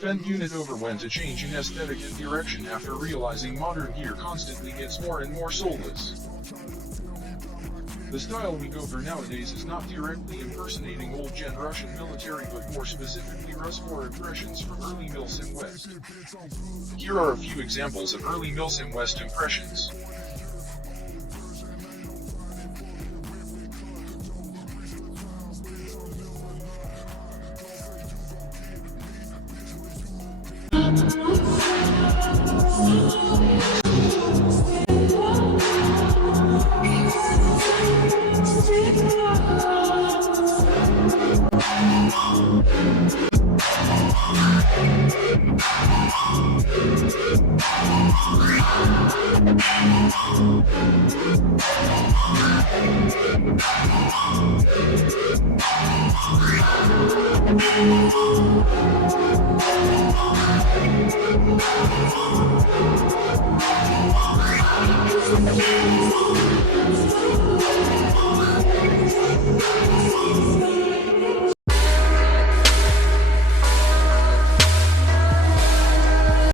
Fendi unit overwent a change in aesthetic and direction after realizing modern gear constantly gets more and more soulless. The style we go for nowadays is not directly impersonating old-gen Russian military but more specifically Rus 4 impressions from early Milsim West. Here are a few examples of early Milsim West impressions.